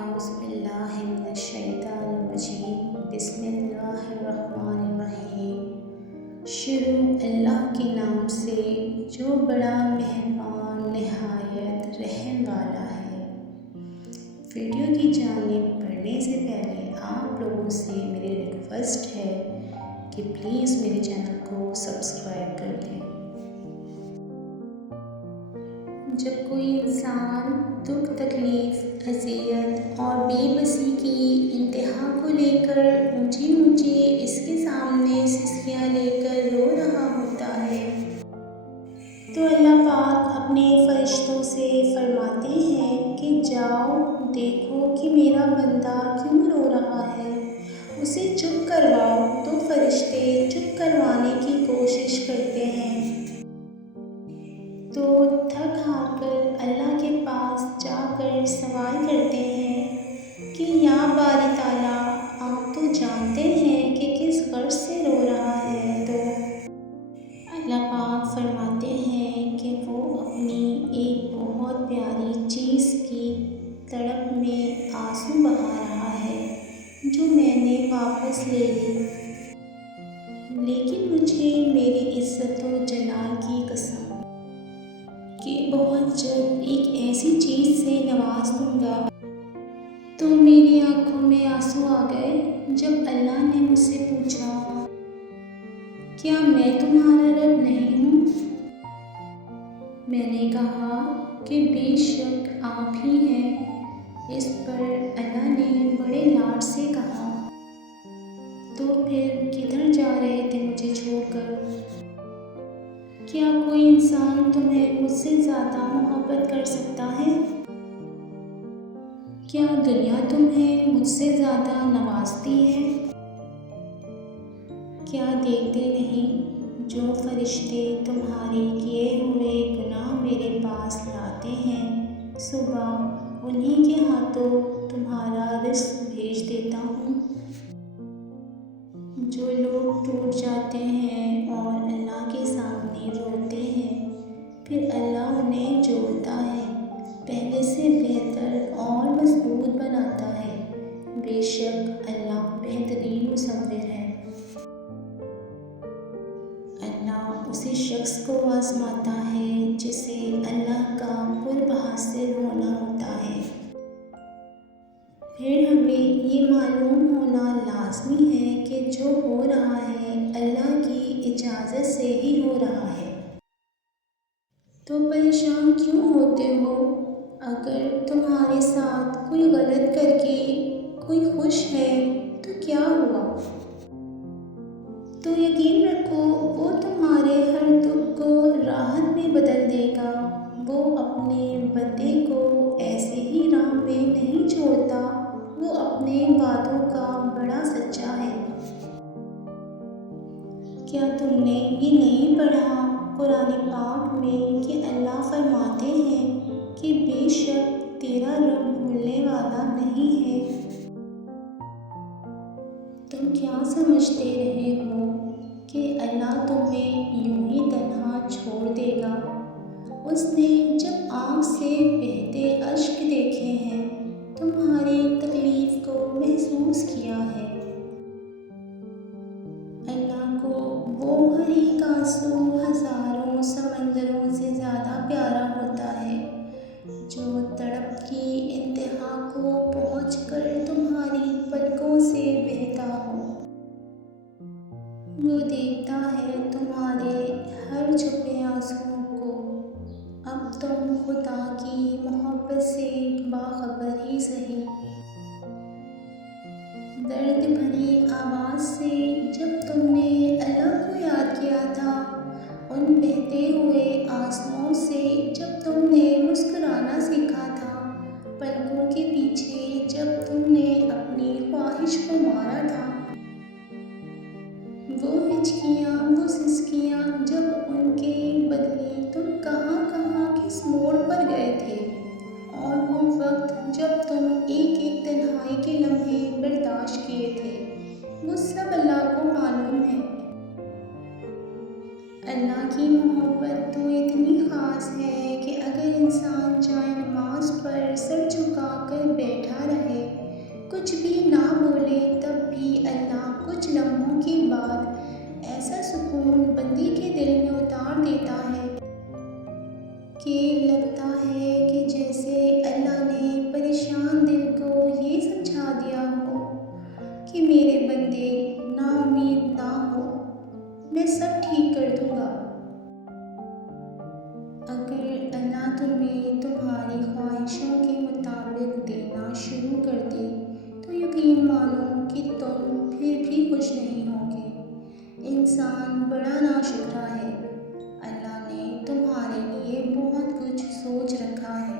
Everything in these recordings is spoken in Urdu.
اعوذ باللہ من الشیطان الرجیم بسم اللہ الرحمن الرحیم۔ شروع اللہ کے نام سے جو بڑا مہربان نہایت رحم والا ہے۔ ویڈیو کی جانب بڑھنے سے پہلے آپ لوگوں سے میری ریکویسٹ ہے کہ پلیز میرے چینل کو سبسکرائب کر دیں۔ جب کوئی انسان دکھ تکلیف اذیت اور بے بسی کی انتہا کو لے کر اونچی اس کے سامنے سسکیاں لے کر رو رہا ہوتا ہے تو اللہ پاک اپنے فرشتوں سے فرماتے ہیں کہ جاؤ دیکھو کہ میرا بندہ کیوں رو رہا ہے، اسے چپ کرواؤ۔ تو فرشتے چپ کروانے کی کوشش کرتے ہیں تو تھک ہار کر اللہ کے پاس جا کر سوال کرتے ہیں کہ یا باری تعالیٰ، آپ تو جانتے ہیں کہ کس غرض سے رو رہا ہے۔ تو اللہ پاک فرماتے ہیں کہ وہ اپنی ایک بہت پیاری چیز کی تڑپ میں آنسو بہا رہا ہے جو میں نے واپس لے لی، لیکن مجھے میری عزت و جلال کی قسم کہ بہت جلد ایک ایسی چیز سے نواز دوں گا۔ تو میری آنکھوں میں آنسو آ گئے جب اللہ نے مجھ سے پوچھا کیا میں تمہارا رب نہیں ہوں؟ میں نے کہا کہ بے شک آپ ہی ہیں۔ اس پر اللہ نے بڑے لاڈ سے کہا تو پھر کدھر جا رہے تھے مجھے چھوڑ کر؟ کیا کوئی انسان تمہیں مجھ سے زیادہ محبت کر سکتا ہے؟ کیا دنیا تمہیں مجھ سے زیادہ نوازتی ہے؟ کیا دیکھتے نہیں جو فرشتے تمہارے کیے ہوئے گناہ میرے پاس لاتے ہیں، صبح انہی کے ہاتھوں تمہارا رزق بھیج دیتا ہوں۔ جو لوگ ٹوٹ جاتے ہیں اور اللہ کے سامنے روتے ہیں، پھر اللہ انہیں جوڑتا ہے، پہلے سے بہتر اور مضبوط بناتا ہے۔ بے شک اللہ بہترین مصور ہے۔ اللہ اسی شخص کو آزماتا ہے جسے اللہ کا قرب حاصل ہونا ہوتا ہے۔ پھر ہمیں یہ معلوم ہونا لازمی ہے کہ جو ہو رہا ہے اللہ کی اجازت سے ہی ہو رہا ہے۔ تو پریشان کیوں ہوتے ہو؟ اگر تمہارے ساتھ کوئی غلط کر کے کوئی خوش ہے تو کیا ہوا؟ تو یقین رکھو وہ تمہارے ہر دکھ کو راحت میں بدل دے گا۔ وہ اپنے بندے کو ایسے ہی راہ میں نہیں چھوڑتا، وہ اپنے وعدوں کا بڑا سچا ہے۔ کیا تم نے یہ نہیں پڑھا قرآن پاک میں کہ اللہ فرماتے ہیں کہ بے شک تیرا رب بھولنے والا نہیں ہے؟ تم کیا سمجھتے رہے ہو کہ اللہ تمہیں یوں ہی تنہا چھوڑ دے گا؟ اس نے جب آنکھ سے بہتے اشک دیکھے ہیں، تمہاری تکلیف کو محسوس کیا ہے۔ اللہ کو وہ ہر ایک آنسو ہزاروں سمندروں سے زیادہ پیارا ہوتا ہے جو تڑپ کی انتہا کو پہنچ کر تمہاری پلکوں سے بہتا ہو۔ وہ دیکھتا ہے تمہارے ہر چھپے آنسوؤں کو۔ اب تم خدا کی محبت سے باخبر ہی سہی۔ درد بھری آواز سے جب تم نے اللہ کو یاد کیا تھا، ان بہتے ہوئے آنسوؤں سے جب تم نے مسکرانا سیکھا تھا، پلکوں کے پیچھے جب تم نے اپنی خواہش کو مارا تھا، وہ ہچکیاں وہ سسکیاں جب ان کے بدلے تم کہاں کہاں کس موڑ پر گئے تھے، اور وہ وقت جب تم ایک تنہائی کے لمحے برداشت کیے تھے، وہ سب اللہ کو معلوم ہے۔ اللہ کی محبت تو اتنی خاص ہے کہ اگر انسان جائے نماز پر سر جھکا کر بیٹھا رہے انسان بڑا ناشکرا ہے۔ اللہ نے تمہارے لیے بہت کچھ سوچ رکھا ہے۔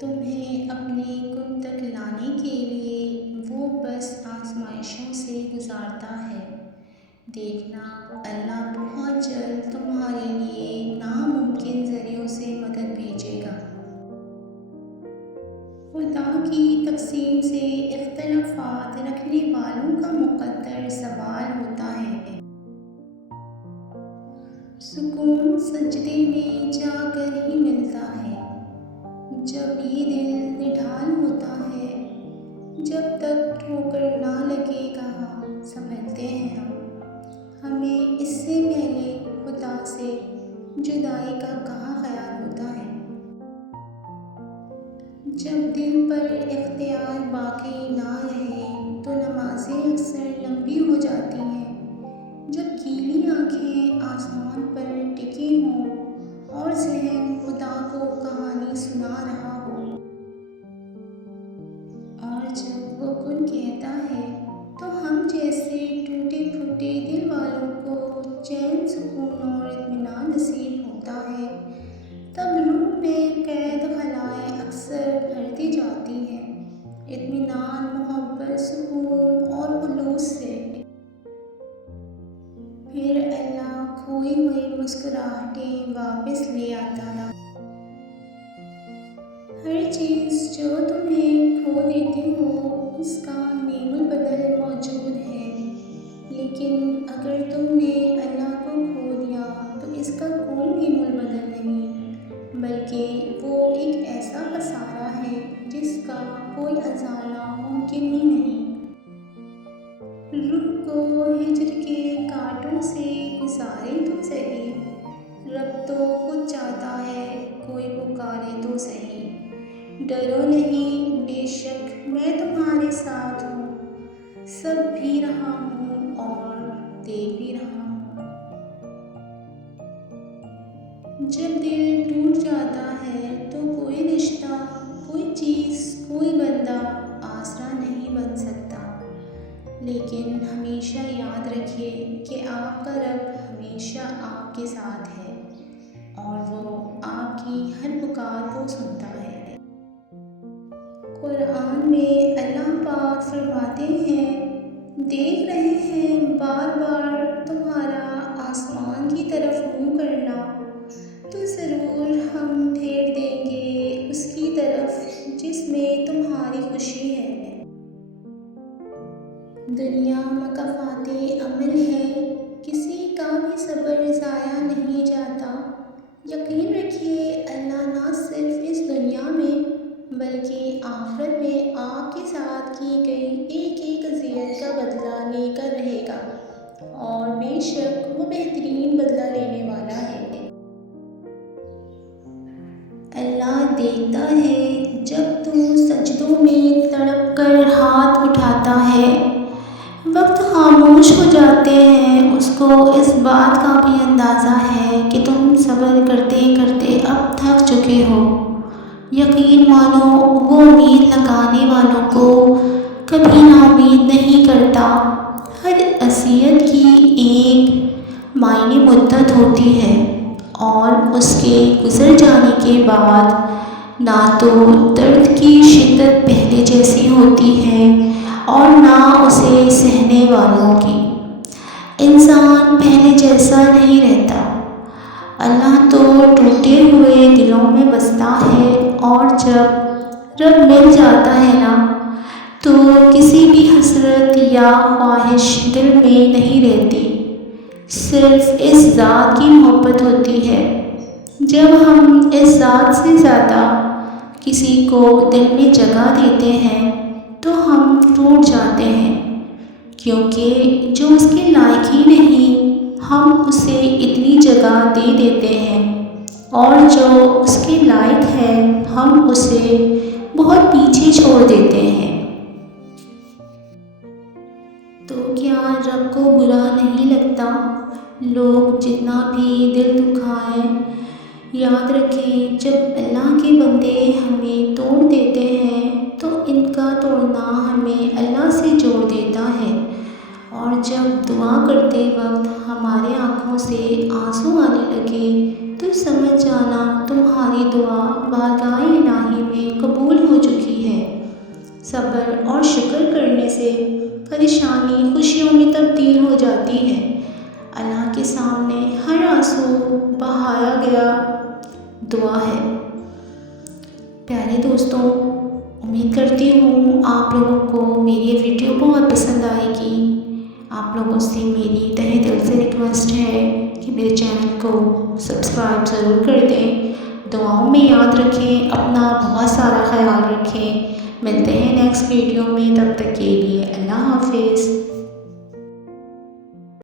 تمہیں اپنے کن تک لانے کے لیے وہ بس آزمائشوں سے گزارتا ہے۔ دیکھنا اللہ بہت جلد تمہارے لیے ناممکن ذریعوں سے مدد بھیجے گا۔ خدا کی تقسیم سے اختلافات رکھنے والوں کا مقدر سوال ہوتا ہے۔ سکون سجدے میں جا کر ہی ملتا ہے۔ جب یہ دل نڈھال ہوتا ہے، جب تک ٹھوکر نہ لگے کہاں سنبھلتے ہیں ہمیں اس سے پہلے خدا سے جدائی کا کہاں خیال ہوتا ہے۔ جب دل پر اختیار باقی نہ رہے تو نمازیں اکثر لمبی ہو جاتی ہیں۔ جب کیلی آنکھیں آسمان پر ٹکی ہوں اور ذہن خدا کو کہانی سنا رہا ہو، اور جب وہ کن کہتا ہے تو ہم جیسے ٹوٹے پھوٹے دل والوں کو چین، سکون اور اطمینان نصیب ہوتا ہے، تب روح میں قید خلائیں اکثر بھرتی جاتی ہیں، اطمینان، محبت، سکون اور خلوص سے۔ پھر اللہ کھوئی ہوئی مسکراہٹیں واپس لے آتا ہے۔ ہر چیز جو تمہیں کھو دیتے ہو اس کا نعیم البدل موجود ہے، لیکن اگر تم نے اللہ کو کھو دیا تو اس کا کوئی نعیم البدل نہیں، بلکہ وہ ایک ایسا خسارہ ہے جس کا کوئی ازالہ ممکن ہی نہیں۔ روح کو ہجر کے کانٹوں سے گزارے تو صحیح، رب تو خود چاہتا ہے کوئی پکارے تو صحیح۔ ڈرو نہیں، بے شک میں تمہارے ساتھ ہوں، سب بھی رہا ہوں اور دیکھ بھی رہا ہوں۔ جب دل ٹوٹ جاتا ہے تو کوئی رشتہ، کوئی چیز، کوئی بندہ آسرا نہیں بن سکتا، لیکن ہمیشہ یاد رکھیے کہ آپ کا رب ہمیشہ آپ کے ساتھ ہے اور وہ آپ کی ہر پکار کو سنتا ہے۔ قرآن میں اللہ پاک فرماتے ہیں، دیکھ رہے ہیں بار بار تمہارا آسمان کی طرف منہ کرنا، تو ضرور ہم پھیر دیں گے اس کی طرف جس میں تمہاری خوشی ہے۔ دنیا مکافات عمل ہے، کسی کا بھی صبر ضائع نہیں جاتا۔ یقین رکھیے اللہ نہ صرف اس دنیا میں بلکہ آخرت میں آپ کے ساتھ کی گئی ایک ایک اذیت کا بدلہ لے کر رہے گا، اور بے شک وہ بہترین بدلہ لینے والا ہے۔ اللہ دیکھتا ہے جب تو سجدوں میں تڑپ کر ہاتھ اٹھاتا ہے، وقت خاموش ہو جاتے ہیں، اس کو اس بات کا بھی اندازہ ہے کہ تم صبر کرتے کرتے اب تھک چکے ہو۔ یقین مانو وہ امید لگانے والوں کو کبھی ناامید نہیں کرتا۔ ہر اذیت کی ایک معینی مدت ہوتی ہے اور اس کے گزر جانے کے بعد نہ تو درد کی شدت پہلے جیسی ہوتی ہے اور نہ اسے سہنے والوں کی۔ انسان پہلے جیسا نہیں رہتا۔ اللہ تو ٹوٹے ہوئے دلوں میں بستا ہے، اور جب رب مل جاتا ہے نا تو کسی بھی حسرت یا خواہش دل میں نہیں رہتی، صرف اس ذات کی محبت ہوتی ہے۔ جب ہم اس ذات سے زیادہ کسی کو دل میں جگہ دیتے ہیں تو ہم ٹوٹ جاتے ہیں، کیونکہ جو اس کے لائق ہی نہیں ہم اسے اتنی جگہ دے دیتے ہیں، اور جو اس کے لائق ہے ہم اسے بہت پیچھے چھوڑ دیتے ہیں۔ تو کیا رب کو برا نہیں لگتا لوگ جتنا بھی دل دکھائیں؟ یاد رکھیں جب اللہ کے بندے ہمیں توڑ دیتے ہیں تو ان کا توڑنا ہمیں اللہ سے جوڑ دیتا ہے، اور جب دعا ہے۔ پیارے دوستوں، امید کرتی ہوں آپ لوگوں کو میری یہ ویڈیو بہت پسند آئے گی۔ آپ لوگوں سے میری تہہ دل سے ریکویسٹ ہے کہ میرے چینل کو سبسکرائب ضرور کر دیں۔ دعاؤں میں یاد رکھیں، اپنا بہت سارا خیال رکھیں۔ ملتے ہیں نیکسٹ ویڈیو میں، تب تک کے لیے اللہ حافظ۔